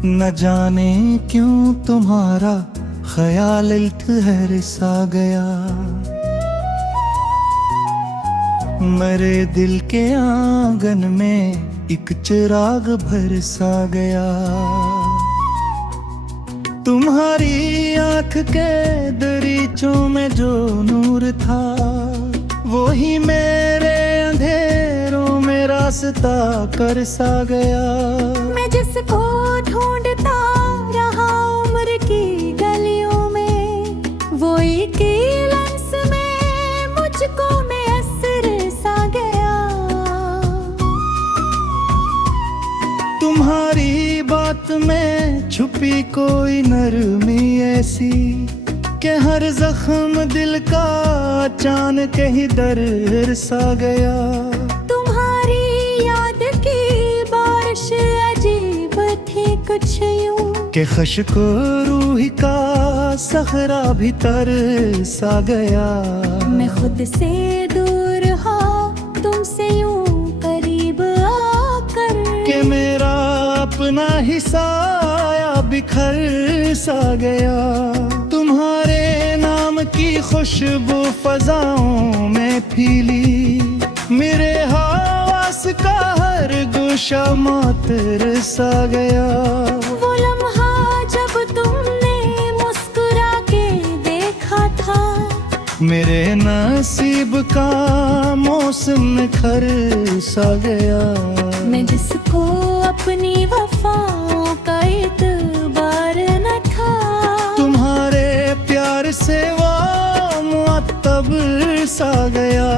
न जाने क्यों तुम्हारा ख्याल ठहर सा गया, मेरे दिल के आंगन में एक चिराग भर सा गया। तुम्हारी आंख के दरीचों में जो नूर था, वो ही मेरे अंधेरों में रास्ता कर सा गया। मैं जिसको ढूंढता रहा उम्र की गलियों में, वो एक लम्स में मुझको में असर सा गया। तुम्हारी बात में छुपी कोई नरमी ऐसी, कि हर जख्म दिल का अचानक ही दर्द सा गया। तुम्हारी याद की बारिश अजीब थी कुछ यूं, कि खश्को रूह का सहरा भी तरसा गया। मैं खुद से दूर हो तुमसे यूं करीब आकर, कि मेरा अपना ही साया बिखर सा गया। तुम्हारे नाम की खुशबू फजाओं में फैली, मेरे हवास का हर गोशा मातर सा गया। वो लम्हा जब तुमने मुस्कुरा के देखा था, मेरे नसीब का मौसम खर सा गया। मैं जिसको अपनी वफाओं का एतबार न था, तुम्हारे प्यार से वो मुअत्तब सा गया।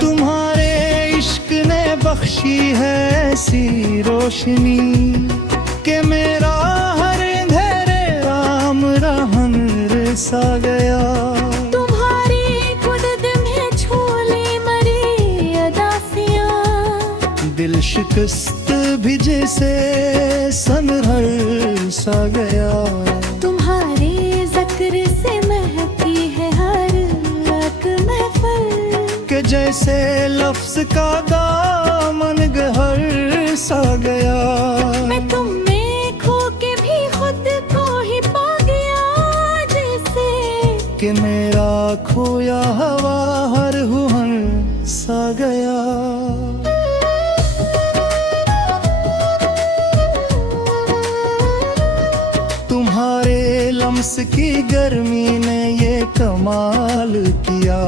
तुम्हारे इश्क ने बख्शी है ऐसी रोशनी, कि मेरा हर अंधेरे राम रहम सा गया। तुम्हारी खुद में छोली मरी अदासियां, दिल शिकस्त भी जैसे सनहर सा गया। तुम्हारे ज़िक्र से महकी है हर एक महफिल, कि जैसे लफ्ज का दामन गहर सा गया। मैं तुम में खो के भी खुद को ही पा गया, जैसे कि मेरा खोया हवा हर हुनर सा गया। तुम्हारे लम्स की गर्मी ने ये कमाल किया,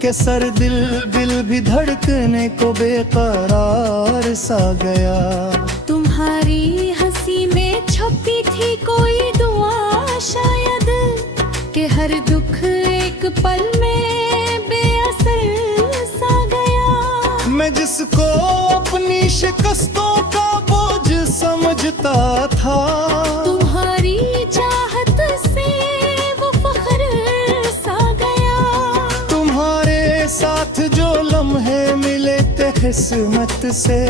कि सर दिल भी धड़कने को बेकरार सा गया। तुम्हारी हंसी में छपी थी कोई दुआ शायद, कि हर दुख एक पल में बेअसर सा गया। मैं जिसको अपनी शिकस्तों का बोझ समझता था, तुम्हारी चाहत से वो फख्र सा गया। तुम्हारे साथ जो लम्हे मिले थे किस्मत से,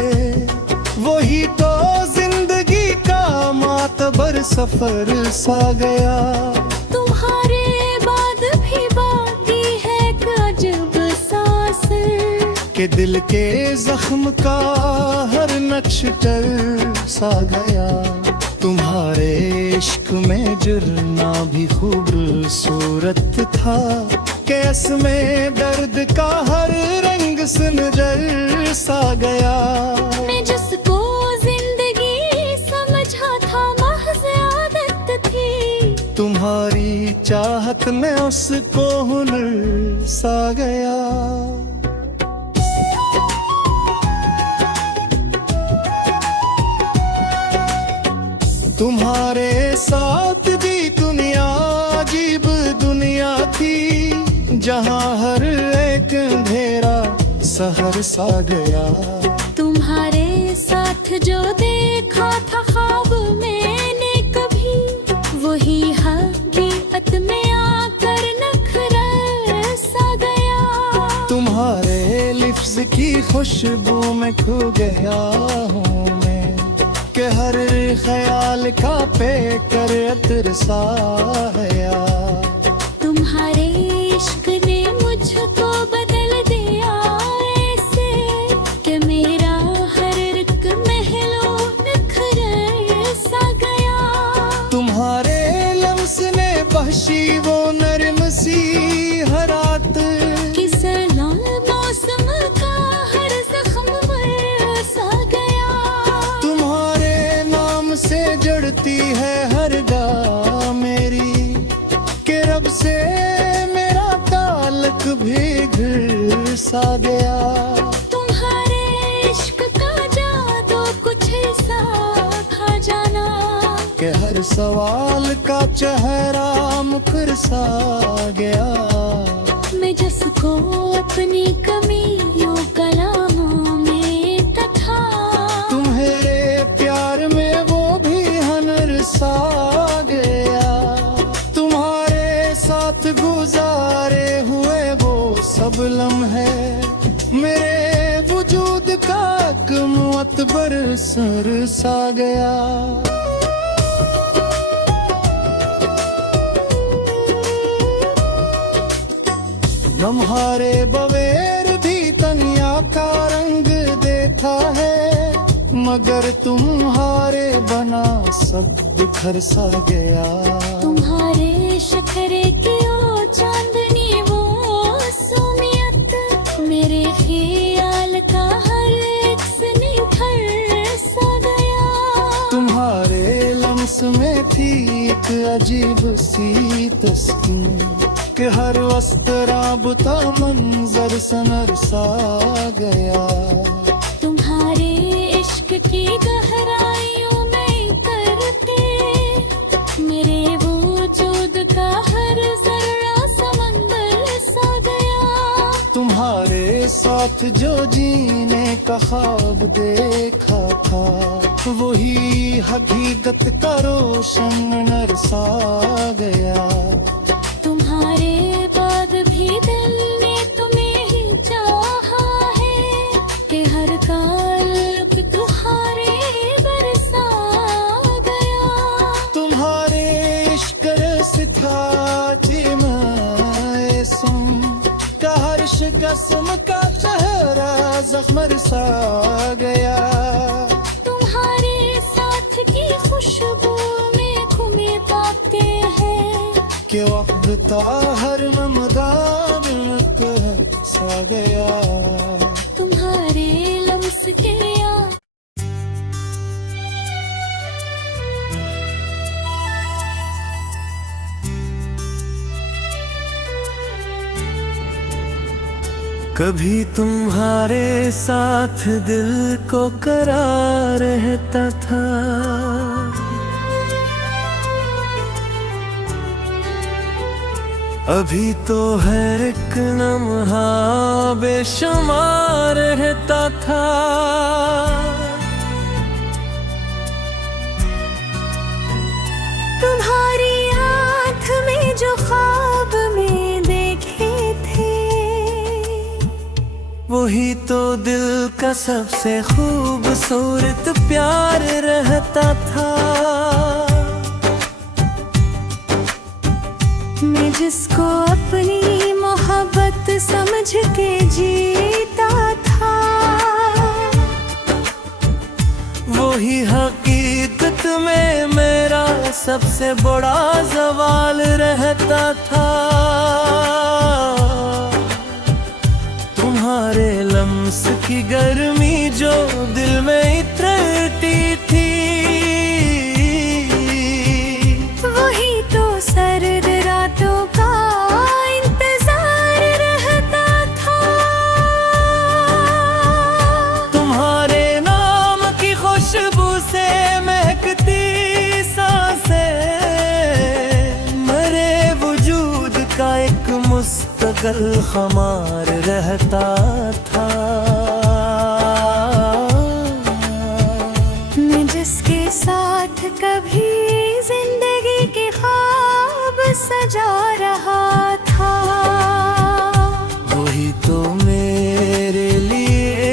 वही तो जिंदगी का मातबर सफर सा गया। तुम्हारे बाद भी बाकी है एक अजब सांस, कि दिल के जख्म का हर नक्श टल सा गया। तुम्हारे इश्क में जुर्ना भी खूबसूरत था, कि इसमें दर्द का हर रंग सुनहर सा गया। मैं जिसको जिंदगी समझा था महज़ आदत थी, तुम्हारी चाहत में उसको हुनर सा गया। तुम्हारे साथ भी दुनिया अजीब दुनिया थी, जहाँ हर एक अंधेरा सहर सा गया। तुम्हारे साथ जो देखा था ख्वाब मैंने कभी, वही हकीकत में आकर नखरा सा गया। तुम्हारे लिफ्ज़ की खुशबू में खो गया हूँ मैं, कि हर ख्याल का पे कर अतर सा गया। तुम्हारे इश्क ने मुझको बदल दिया ऐसे, कि मेरा हर एक महलो नखरा सा गया। हर सवाल का चेहरा मुकर सा गया। मैं जिसको अपनी कमियों कलामों में तथा तुम्हारे प्यार में वो भी हनर सा गया। तुम्हारे साथ गुजारे हुए वो सब लम्हे मेरे वजूद का एक मुअत्बर सर सा गया। लम्हारे बवेर भी तनिया का रंग देता है, मगर तुम्हारे बना सब बिखर सा गया। तुम्हारे शखरे की ओ चांदनी वो सुनियत मेरे ख्याल का हर एक निखर सा गया। तुम्हारे लम्स में थी एक अजीब सी तस्कीन कि हर वक्त राबता मंजर सनर सा गया। तुम्हारे इश्क की गहराइयों में करते मेरे वजूद का हर जर्रा समंदर सा गया। तुम्हारे साथ जो जीने का ख्वाब देखा था वही हकीकत का रोशन नर सा गया। तुम्हारे बाद भी दिल ने तुम्हें ही चाहा है कि हर काल्ब तुम्हारे बरसा गया। तुम्हारे इश्क से था चिमाए सुन का हर शिकस्म का चेहरा जख्म सा गया। तुम्हारे साथ की खुशबू में खुमे ताकते हैं कि वक्त हर नमदान सा गया। तुम्हारे लम्स के याद कभी तुम्हारे साथ दिल को करार रहता था, अभी तो हर एक लम्हा बेशुमार रहता था। तुम्हारी आँख में जो ख्वाब में देखे थे वही तो दिल का सबसे खूबसूरत प्यार रहता था। मैं जिसको अपनी मोहब्बत समझ के जीता था वही हकीकत में मेरा सबसे बड़ा सवाल रहता था। तुम्हारे लम्स की गर्मी जो दिल में इतरती थी वही तो सर्द रातों का इंतजार रहता था। तुम्हारे नाम की खुशबू से महकती सांसें मेरे वजूद का एक मुस्तकिल खुमार रहता था। मैं जिसके साथ कभी जिंदगी के ख्वाब सजा रहा था वही तो मेरे लिए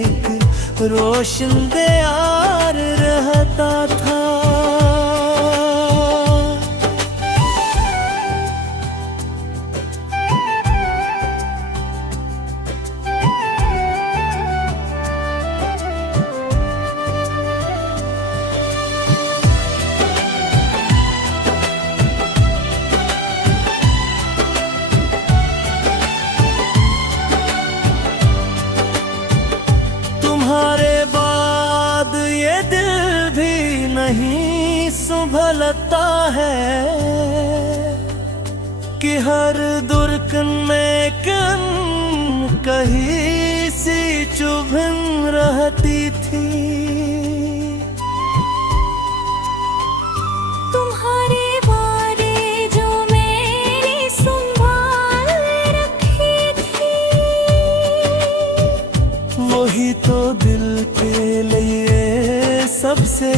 एक रोशन दियार रहता था। तुम्हारे बाद ये दिल भी नहीं संभलता है कि हर दुर्कन में कन कहीं सी चुभन रहती थी। सबसे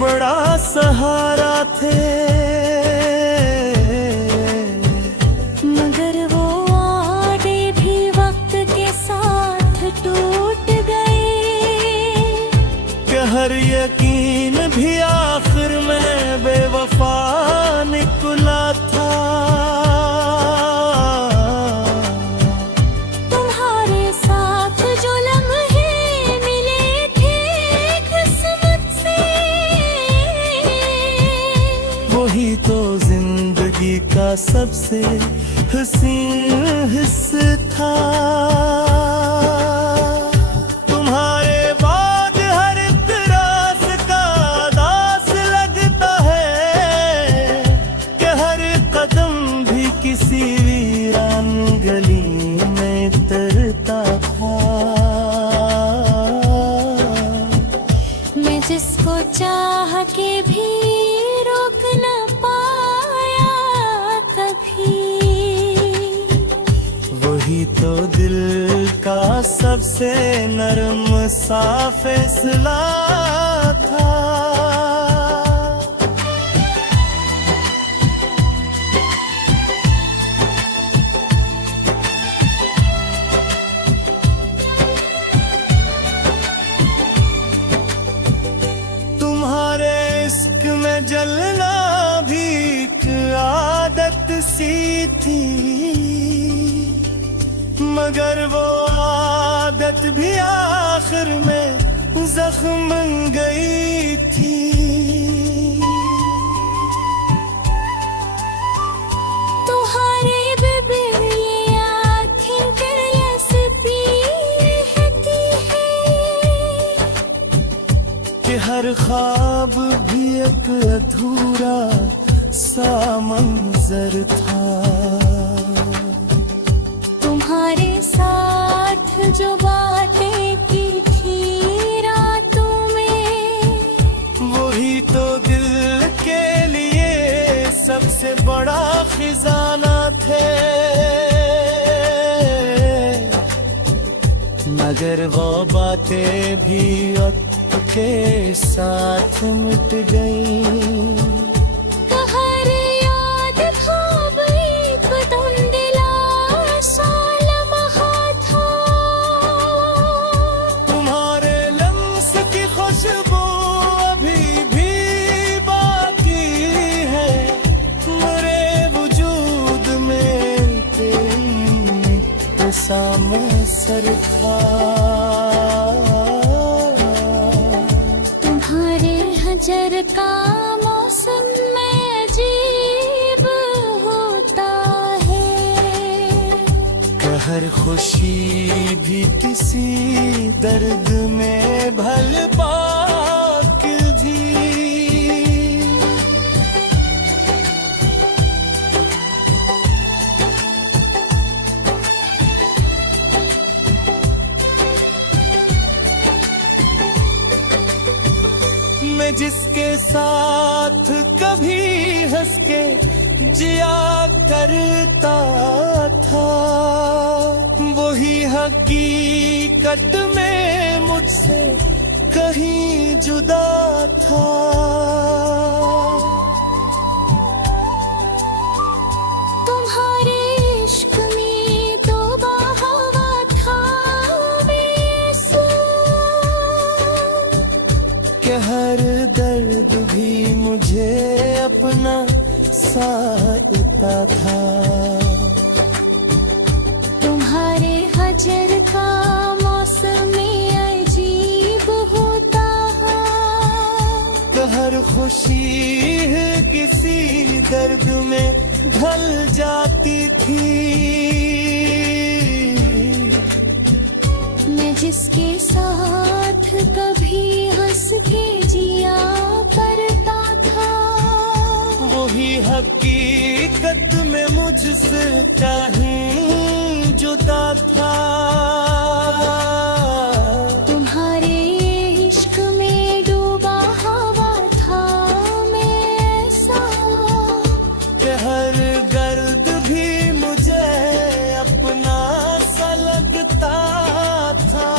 बड़ा सहारा थे। मगर वो वादे भी वक्त के साथ टूट गए। कि हर यकीन भी आखिर में बेवफा निकला था। तुम्हारे साथ जो लम्हे मिले थे किस्मत से, वही तो जिंदगी का सबसे हसीन हिस्सा था। तुम्हारे बाद हर इतरास का दास लगता है कि हर कदम भी किसी वीरान गली में तरता था। मैं जिसको चाह के भी रोक न पाया कभी, वही तो दिल का सबसे नरम सा फैसला था। तुम्हारे इश्क में जलना भी एक आदत सी थी। मगर वो आदत भी आखिर में जख्म बन गई थी। तुम्हारे बिबिया आँखें तरसती रहती है। कि हर ख्वाब भी एक अधूरा सा मंजर था। तुम्हारे साथ जो बातें की थी रातों में, वही तो दिल के लिए सबसे बड़ा खजाना थे। मगर वो बातें भी वक्त के साथ मिट गईं। हर याद ख्वाब एक धुंधला सा लम्हा था। तुम्हारे लम्स की खुशबू अभी भी बाकी है। मेरे वजूद में तेरी सामने सर था। तुम्हारे हजर का मौसम में अजीब होता है। हर खुशी भी किसी दर्द में भल पाक भी। मैं जिसके साथ कभी हंस के जिया करता था, वही हकीकत में मुझसे कहीं जुदा था। तुम्हारे इश्क में तो बहावा था बेसुध, कि हर दर्द भी मुझे अपना साता था। तुम्हारे हजर का मौसम अजीब होता है। हर खुशी किसी दर्द में ढल जाती थी। मैं जिसके साथ कभी हंस के जिया करता था, वही हकीकत में मुझसे कहीं जुदा था। तुम्हारे इश्क में डूबा हवा था मैं ऐसा, कि हर गर्द भी मुझे अपना सा लगता था।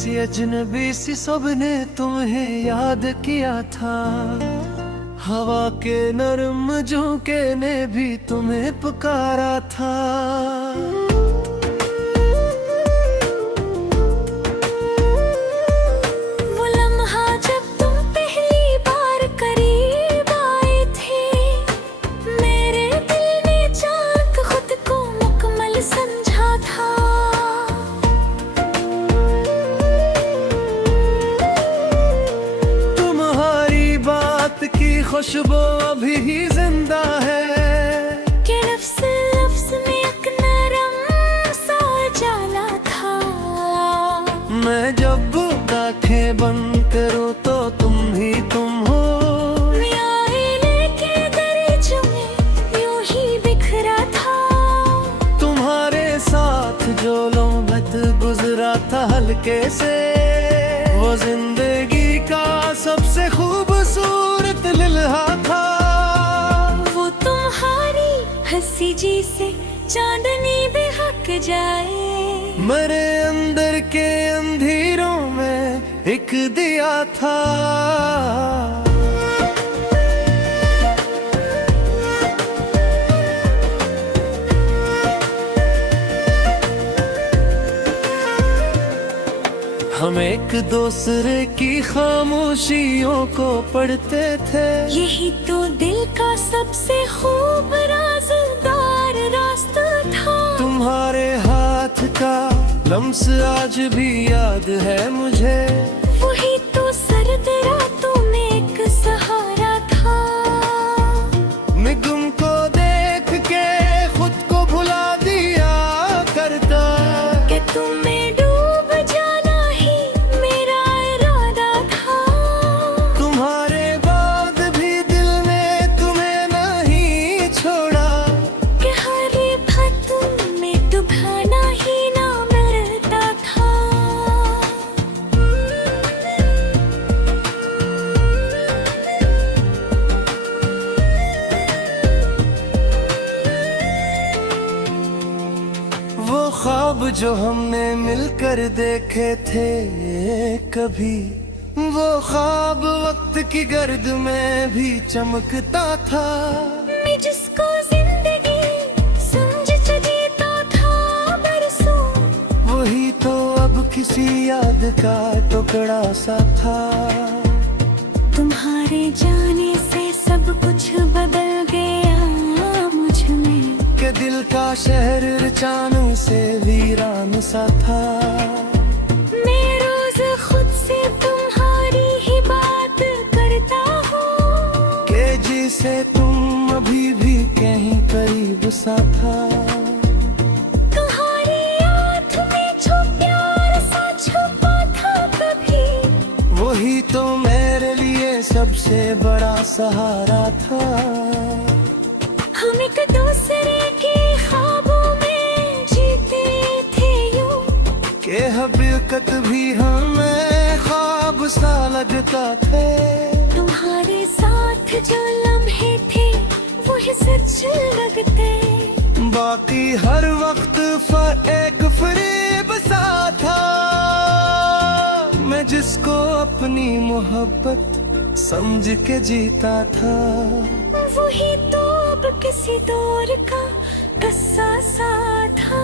किसी अजनबी सी सबने तुम्हें याद किया था। हवा के नरम झोंके ने भी तुम्हें पुकारा था। वो लम्हा जब तुम पहली बार करीब आए थे, मेरे दिल ने चाक खुद को मुकम्मल समझा था। तुम्हारी बात की खुशबू अभी ही जिंदा है कि लफ्ज़ लफ्ज़ में एक नरम सा जाला था। मैं जब आंखें बंद करूं तो तुम ही तुम हो। के दरिच में यूं ही बिखरा था। तुम्हारे साथ जो लम्हत गुजरा था हल्के से, वो जिंदगी का सबसे खूबसूरत लम्हा था। वो तुम्हारी हंसी जी से चांदनी बेहक जाए। मेरे अंदर के अंधेरों में एक दिया था। हम एक दूसरे की खामोशियों को पढ़ते थे। यही तो दिल का सबसे खूब राज़दार रास्ता था। तुम्हारे हाथ का लम्स आज भी याद है मुझे। वही तो सर्द रातों में एक सहारा था। मैं तुमको देख के खुद को भुला दिया करता कि तुम्हें डूब जाना ही मेरा इरादा था। तुम्हारे बाद भी दिल ने तुम्हें नहीं छोड़ा कि हर बात में डुबाना ही ना मरता था। वो ख्वाब जो हमने मिलकर देखे थे कभी, वो ख्वाब वक्त की गर्द में भी चमकता था। मैं जिसको जिंदगी समझ जीता था बरसों, वही तो अब किसी याद का टुकड़ा सा था। तुम्हारे जाने से सब कुछ बदल गया मुझ में। के दिल का शहर चांद से वीरान सा था। मैं रोज खुद से तुम्हारी ही बात करता हूँ के जिसे तुम अभी भी कहीं करीब सा था। तुम्हारी आँख में जो प्यार सा छुपा था कभी, वही तो मेरे लिए सबसे बड़ा सहारा था। हम एक दूसरे के ख्वाबों में जीते थे यूं के हकीकत भी हमें ख्वाब सा लगता थे। तुम्हारे साथ जो लम्हे थे वो ही सच लगते। बाकी हर वक्त एक फरेब सा था। मैं जिसको अपनी मोहब्बत समझ के जीता था। वही तो अब किसी दौर का किस्सा सा था।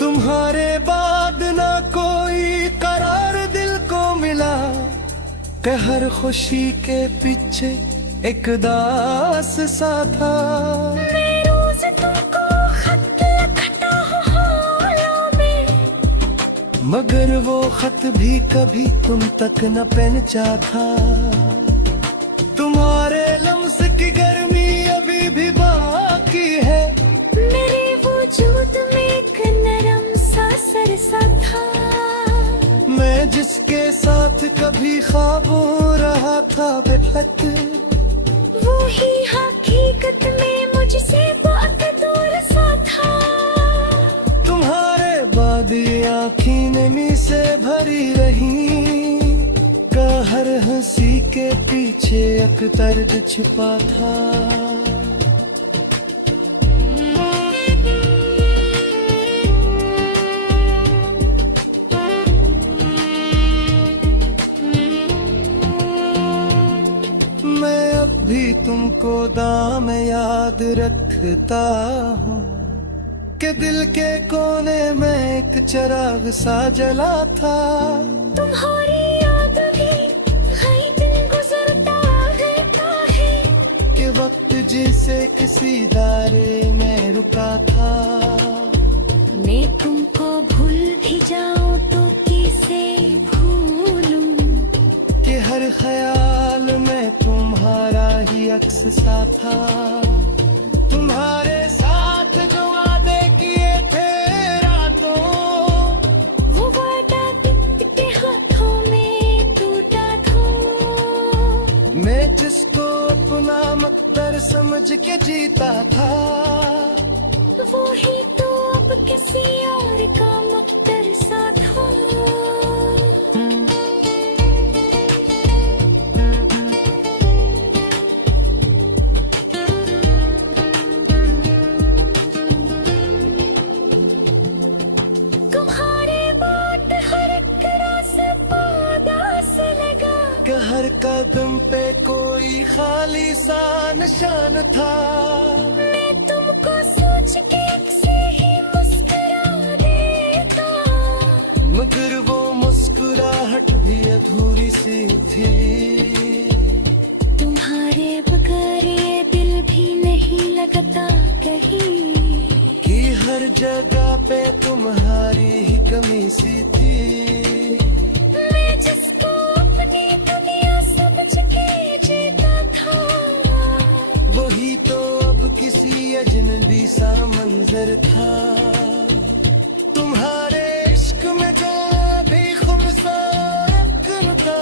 तुम्हारे बाद ना कोई करार दिल को मिला, कि हर खुशी के पीछे एक दास सा था। मैं रोज तुमको खत लिखता हूँ हालों में, मगर वो खत भी कभी तुम तक न पहुंचा था। तुम्हारे लम्स की गर्मी अभी भी बाकी है। मेरे वजूद में एक नरम सा सरसा था। मैं जिसके साथ कभी ख्वाबों रहा था बेखत, वो ही हकीकत में मुझसे बहुत दूर सा था। तुम्हारे बाद ये आँखें नमी से भरी रही, का हर हंसी के पीछे एक दर्द छिपा था। मैं अब भी तुमको दाम याद रखता हूँ कि दिल के कोने में एक चिराग सा जला था। तुम्हारी याद भी हर दिन गुजरता रहता है कि वक्त जिसे किसी दायरे में रुका था। मैं तुमको भूल भी जाऊं तो किसे भूलूं कि हर ख्याल में तुम्हारा ही अक्स सा था। तुम्हारे साथ जो वादे किए थे रातों, वो वादा के हाथों में टूटा था। मैं जिसको अपना मकदर समझ के जीता था, वो ही तो अब किसी और का मकदर सा था। तुम्हारे बाट हर एक रास्ते पादास लगा कि हर कदम पे कोई खाली सा निशान था। मैं तुमको सोच के से ही मुस्कुरा देता, मगर वो मुस्कुराहट भी अधूरी सी थी। तुम्हारे बगैर ये दिल भी नहीं लगता कहीं, कि हर जगह पे तुम्हारी ही कमी सी थी। मैं जिसको अपनी दुनिया समझ के जीता था, वही तो अब किसी अजनबी सा मंजर था। तुम्हारे इश्क में जो भी खूबसूरत था,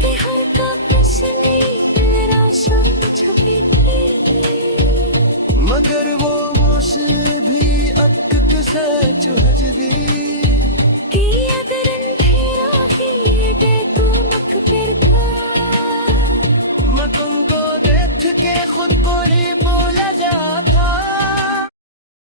कि हर का प्रश्न मेरा शब्द छुपी थी। मगर वो मुझसे भी अटक से